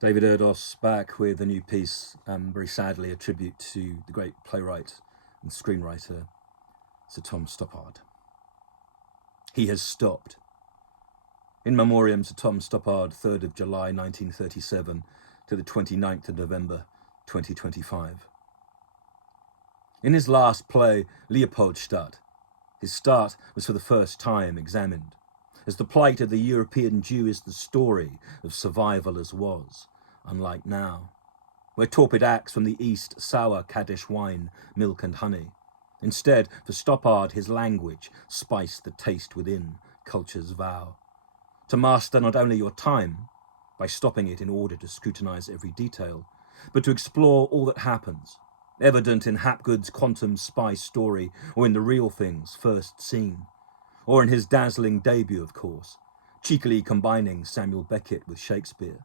David Erdos back with a new piece, very sadly a tribute to the great playwright and screenwriter Sir Tom Stoppard. He has stopped. In Memoriam, Sir Tom Stoppard, 3rd of July 1937 to the 29th of November 2025. In his last play, Leopoldstadt, his start was for the first time examined, as the plight of the European Jew is the story of survival as was, unlike now, where torpid acts from the East sour Kaddish wine, milk and honey. Instead, for Stoppard, his language spiced the taste within culture's vow. To master not only your time, by stopping it in order to scrutinize every detail, but to explore all that happens, evident in Hapgood's quantum spy story, or in the real things first seen, or in his dazzling debut, of course, cheekily combining Samuel Beckett with Shakespeare,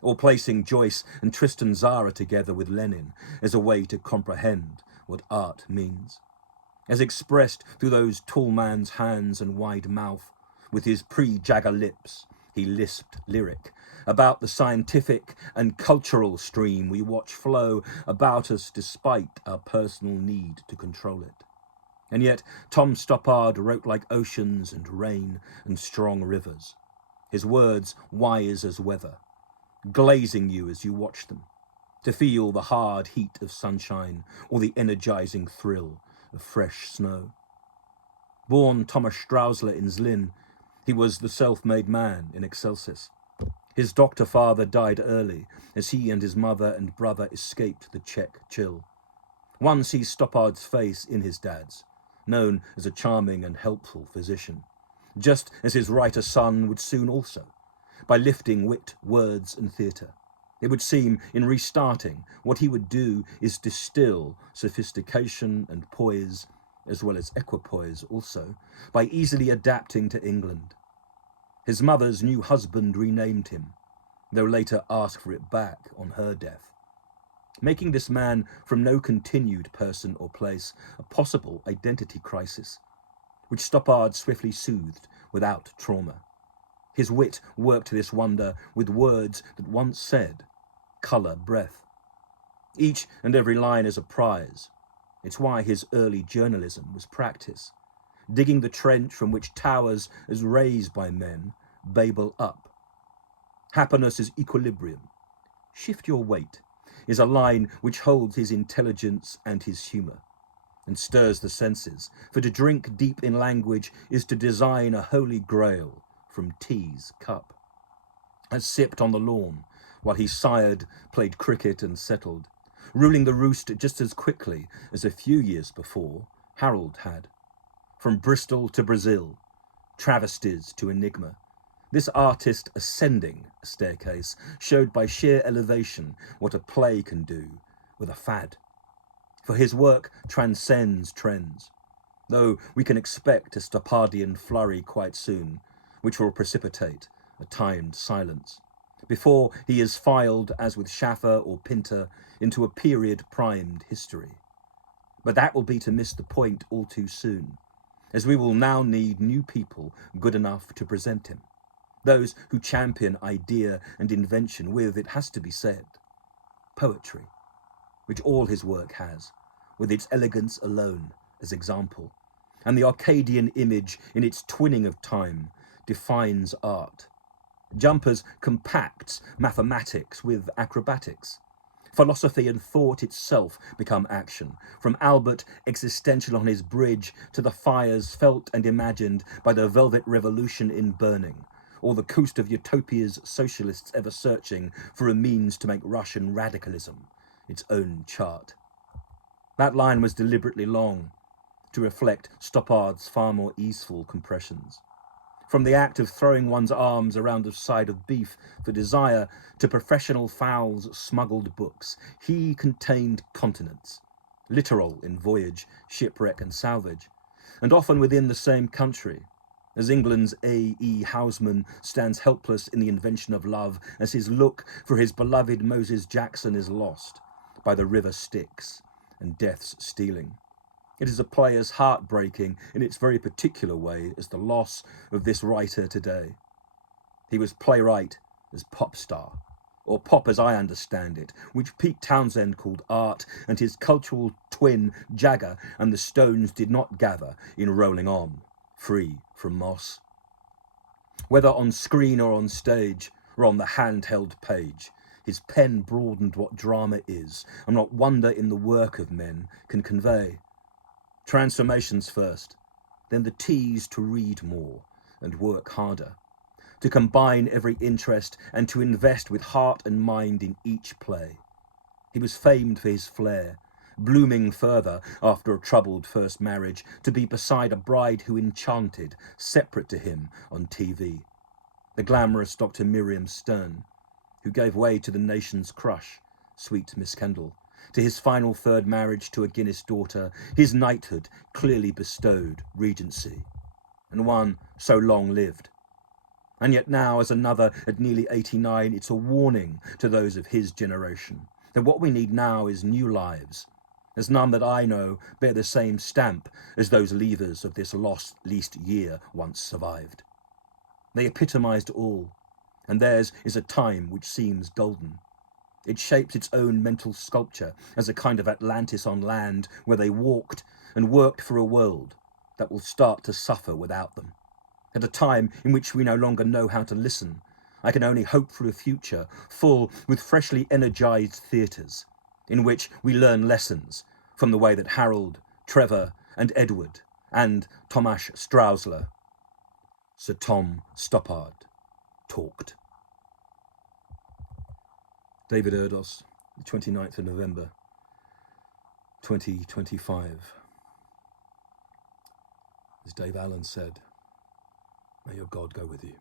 or placing Joyce and Tristan Tzara together with Lenin as a way to comprehend what art means. As expressed through those tall man's hands and wide mouth, with his pre-Jagger lips, he lisped lyric about the scientific and cultural stream we watch flow about us despite our personal need to control it. And yet Tom Stoppard wrote like oceans and rain and strong rivers, his words wise as weather, glazing you as you watch them, to feel the hard heat of sunshine or the energizing thrill of fresh snow. Born Thomas Strausler in Zlin, he was the self-made man in Excelsis. His doctor father died early as he and his mother and brother escaped the Czech chill. One sees Stoppard's face in his dad's, known as a charming and helpful physician, just as his writer son would soon also, by lifting wit, words and theatre. It would seem, in restarting, what he would do is distill sophistication and poise, as well as equipoise also, by easily adapting to England. His mother's new husband renamed him, though later asked for it back on her death, making this man from no continued person or place a possible identity crisis, which Stoppard swiftly soothed without trauma. His wit worked this wonder with words that once said, colour, breath. Each and every line is a prize. It's why his early journalism was practice, digging the trench from which towers as raised by men babel up. Happiness is equilibrium. Shift your weight is a line which holds his intelligence and his humour, and stirs the senses, for to drink deep in language is to design a holy grail from tea's cup. As sipped on the lawn, while he sired, played cricket and settled, ruling the roost just as quickly as a few years before Harold had. From Bristol to Brazil, travesties to enigma, this artist ascending a staircase showed by sheer elevation what a play can do with a fad. For his work transcends trends, though we can expect a Stoppardian flurry quite soon, which will precipitate a timed silence, before he is filed, as with Schaffer or Pinter, into a period-primed history. But that will be to miss the point all too soon, as we will now need new people good enough to present him, those who champion idea and invention with, it has to be said, poetry, which all his work has, with its elegance alone as example, and the Arcadian image in its twinning of time defines art. Jumpers compacts mathematics with acrobatics. Philosophy and thought itself become action, from Albert existential on his bridge to the fires felt and imagined by the Velvet Revolution in burning, or the coast of Utopia's socialists ever searching for a means to make Russian radicalism its own chart. That line was deliberately long, to reflect Stoppard's far more easeful compressions. From the act of throwing one's arms around a side of beef for desire to professional fowls' smuggled books, he contained continents, literal in voyage, shipwreck and salvage, and often within the same country, as England's A.E. Houseman stands helpless in the invention of love as his look for his beloved Moses Jackson is lost by the river Styx and death's stealing. It is a play as heartbreaking in its very particular way as the loss of this writer today. He was playwright as pop star, or pop as I understand it, which Pete Townsend called art, and his cultural twin Jagger and the Stones did not gather in Rolling On, free from moss. Whether on screen or on stage, or on the handheld page, his pen broadened what drama is, and what wonder in the work of men can convey. Transformations first, then the tease to read more and work harder, to combine every interest and to invest with heart and mind in each play. He was famed for his flair, blooming further after a troubled first marriage, to be beside a bride who enchanted, separate to him on TV. The glamorous Dr. Miriam Stern, who gave way to the nation's crush, sweet Miss Kendall, to his final third marriage to a Guinness daughter, his knighthood clearly bestowed regency, and one so long-lived. And yet now, as another at nearly 89, it's a warning to those of his generation that what we need now is new lives, as none that I know bear the same stamp as those leavers of this lost least year once survived. They epitomised all, and theirs is a time which seems golden. It shapes its own mental sculpture as a kind of Atlantis on land where they walked and worked for a world that will start to suffer without them. At a time in which we no longer know how to listen, I can only hope for a future full with freshly energised theatres, in which we learn lessons from the way that Harold, Trevor and Edward and Tomasz Straussler, Sir Tom Stoppard, talked. David Erdos, the 29th of November, 2025. As Dave Allen said, may your God go with you.